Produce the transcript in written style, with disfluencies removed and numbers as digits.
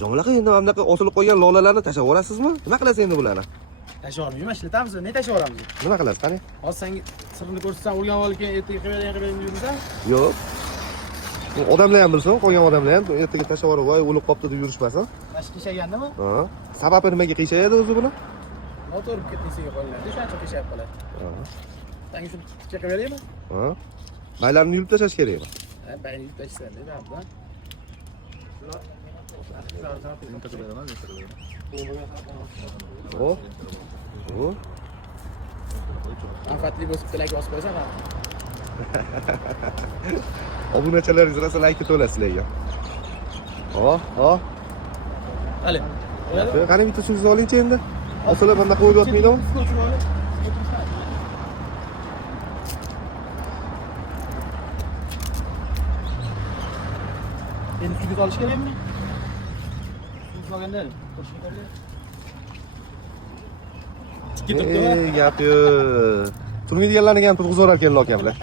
Jonlaqa endi mana bunaqa osilib qolgan lolalarni tashlab yuborasizmi? Nima qilasiz endi bularni? Tashlavormayman, ishlatamiz, ne tashlayveramiz? Nima qilasiz, qani? Hozir senga sirni ko'rsatsam, urgan olib keyin ertaga qilib yuribsan. Yo'q. Bu odamlar ham bilsin, qolgan odamlar ham ertaga tashlab yuborib, voy o'lib qopti deb yurishmasin. Mana qiyshagandimi? Ha. Sababi nimaga qiyshayadi o'zi buni? Motor ketisiga qo'yiladi, shuncha qiyshayib qoladi. Ha. Senga shuni tikka qilib beraymi? Ha. Baylarni yulib tashlash kerakmi? Ha, bayni yulib tashlasan, dedi abla. O. O. Manfaatli bo'lib like bosib qo'ysan ham. Obunachalaringiz rosa like to'la sizlarga. Ho. Hali. Qani bitta so'zni olingchi endi. Osilib mana qo'yib yotmaydimi? Endi suvga olish kerakmi? Suv olganda Gap yo'q. Turmaydiganlarni ham turg'izib olar ekan lokamlar.